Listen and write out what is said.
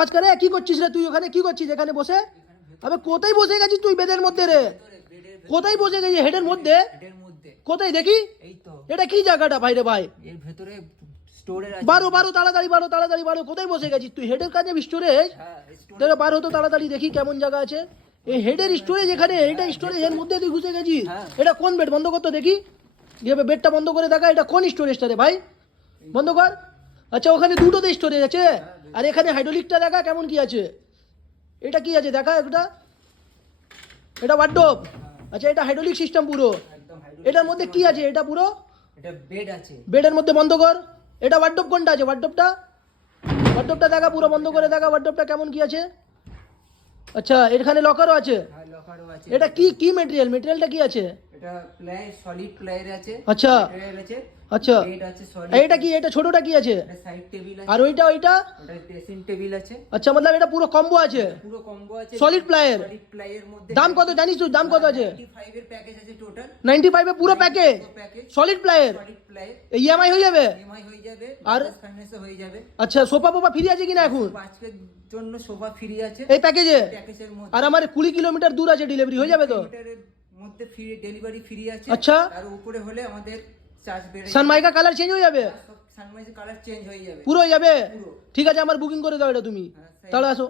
বাজ করে কি করছিস রে তুই ওখানে? কি করছিস এখানে বসে? আবে কোথায় বসে গেছিস তুই বেডের মধ্যে রে? কোথায় বসে গেছিস হেডের মধ্যে? কোথায় দেখি? এই তো এটা কি জায়গাটা ভাই রে ভাই? এর ভেতরে স্টোরেজ আছে। বারো বারো তাড়াতাড়ি বারো তাড়াতাড়ি বারো। কোথায় বসে গেছিস তুই? হেডের কাছে স্টোরেজ? হ্যাঁ স্টোরেজ। তাহলে বার হতো তাড়াতাড়ি দেখি কেমন জায়গা আছে। এই হেডের স্টোরেজ এখানে, এটা স্টোরেজ এর মধ্যে তুই ঘুষে গেছিস? হ্যাঁ। এটা কোন বেড? বন্ধ করতো দেখি। এভাবে বেডটা বন্ধ করে দেখা, এটা কোন স্টোরেজটা রে ভাই? বন্ধ কর। আচ্ছা ওখানে দুটোতে স্টোরেজ আছে, আর এখানে হাইড্রোলিকটা দেখা কেমন কি আছে। এটা কি আছে দেখা এটা? এটা ওয়ার্ডরোব। আচ্ছা এটা হাইড্রোলিক সিস্টেম পুরো। একদম হাইড্রোলিক। এটার মধ্যে কি আছে এটা পুরো? এটা বেড আছে। বেডের মধ্যে বন্ধ কর। এটা ওয়ার্ডরোব কোনটা আছে? ওয়ার্ডরোবটা, ওয়ার্ডরোবটা দেখা পুরো বন্ধ করে দেখা ওয়ার্ডরোবটা কেমন কি আছে। আচ্ছা এখানে লকারও আছে। হ্যাঁ লকারও আছে। এটা কি কি মেটেরিয়াল? মেটেরিয়ালটা কি আছে? এটা প্লাই সলিড প্লাইয়ের আছে। আচ্ছা মেটেরিয়াল আছে। আচ্ছা বেড আছে সলিড। এটা কি? এটা ছোটটা কি আছে? এটা সাইড টেবিল আছে। আর ওইটা ওইটা? ওটা ড্রেসিং টেবিল আছে। আচ্ছা মতলব এটা পুরো কম্বো আছে। পুরো কম্বো আছে। Solid ply-এর? সলিড প্লাইয়ের মধ্যে দাম কত জানিস তুই? দাম কত আছে? 95 এর প্যাকেজ আছে টোটাল। 95 এ পুরো প্যাকেজ প্যাকেজ সলিড প্লাইয়ের? সলিড প্লাইয়ের। ইএমআই হয়ে যাবে? ইএমআই হয়ে যাবে, আর? বাজাজ ফাইন্যান্সে হয়ে যাবে। আচ্ছা সোফা পোফা ফ্রি আছে কিনা এখন আজকের জন্য সোফা ফ্রি আছে এই প্যাকেজে? প্যাকেজের মধ্যে। আর আমার 20 কিলোমিটার দূর আছে, ডেলিভারি হয়ে যাবে তো? মিটারের মধ্যে ফ্রি ডেলিভারি ফ্রি আছে। আচ্ছা। আর উপরে হলে আমাদের চার্জ বেড়ে যাবে। সানমাইকা কালার চেঞ্জ হয়ে যাবে? সানমাইজের কালার চেঞ্জ হয়ে যাবে পুরো হয়ে যাবে? পুরো। ঠিক আছে আমার বুকিং করে দাও এটা তুমি। হ্যাঁ, তাহলে আসো।